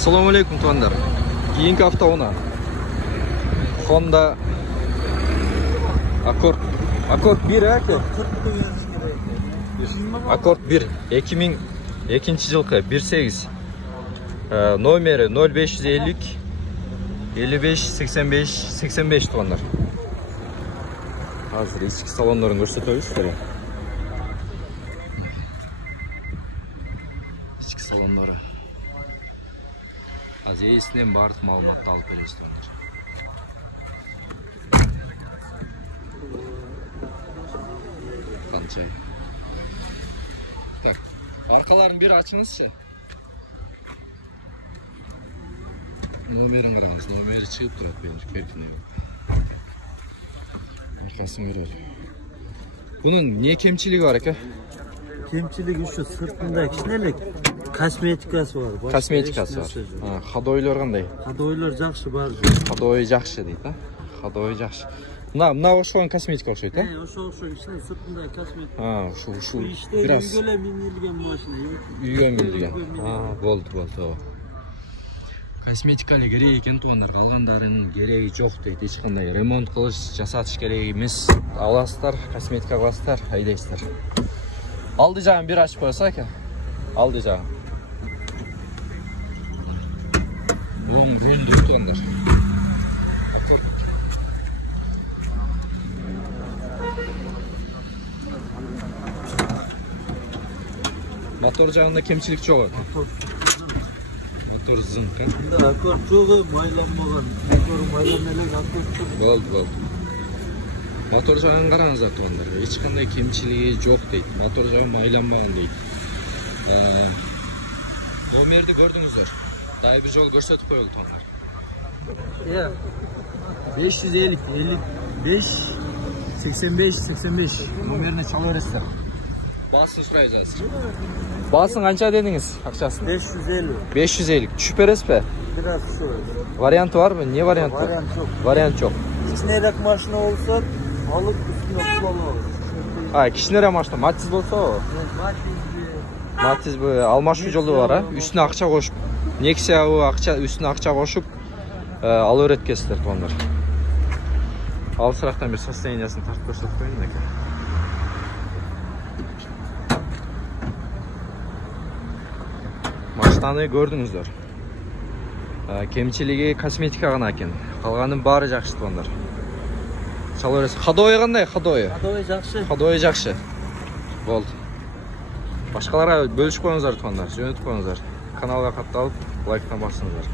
Assalamu alaikum tuanlar. Keyingi hafta ona Honda Accord 1 aka. Accord 1 2002 жылкы 1.8 номері 0550 55 85 85 тугандар. Азыр ички салондорун көрсөтөбүз силерге. Ички салондору. Азыр эсинен бардык маалыматты алып беребиз тугандар. Канча. Так, аркаларын бир ачыңызчы. Номерин караңыз, номери чыгып турат беркине. Аркасын көрөлү. Bunun ne kemçiliği var aka? Kemçiliği şu sırtında kişinelik kosmetikası var. Kosmetikası var. Ha, hadoylar qanday? Hadoylar жақсы бар. Hadoy жақсы deydi ha. Hadoy жақсы. Mına oşulan kosmetika oxşaydı ha? Oşu içinde sırtında kosmetik. Ha, şu biraz. Üygöle minilgen maşina. Üygöle minilgen. Ha, oldu. Kosmetikali керек екен тугандар, калгандарынын кереги жок дейт. Эч кандай ремонт кылыш, жасатыш керек эмес. Аласыздар, косметика кыласыздар, айдайсыздар. Алды жагын бир ачып коесуз ака. Алды жагын. Бул рулду тугандар. Мотор жагында кемчилик жок экен. Мотор зынк. Аккор жогу майланмаган. Мотор майланмелек аккор. Болду. Мотор жагын караңыздар тугандар. Эч кандай кемчилиги жок дейт. Мотор жагы майланмаган дейт. Номерди көрдүңүздөр. Дайы бир жол көрсөтүп коелу тугандар. 550 55 85 85 номерине чала бересиздер. Басын сурайбыз азыр. Басын канча дедиңиз акчасын? 550. 550. Түшүп бересизби? Biraz şu. Варианты барбы? Не вариант? Вариант жок. Кичинерээк машина болсо, алып үстүнө кулалуу. Кичинерээк машина, Matiz болсо? Matiz алмашуу жолу бар, үстүнө акча кошуп, Nexia'га акча, үстүнө акча кошуп, алып берет экенсиздер тугандар. Алысырактан бир состояниясын тартып көрсөтүп коеюн экен. Машинаны көрдүңүздөр. Кемчилиги косметика гана экен. Калганын баары жакшы тугандар. Чала бересиз. Ходой кандай? Ходой жакшы. Ходой жакшы. Болду. Башкаларга бөлүшүп коюңуздар тугандар, жөнөтүп коюңуздар. Каналга катталып, лайктан басыңыздар.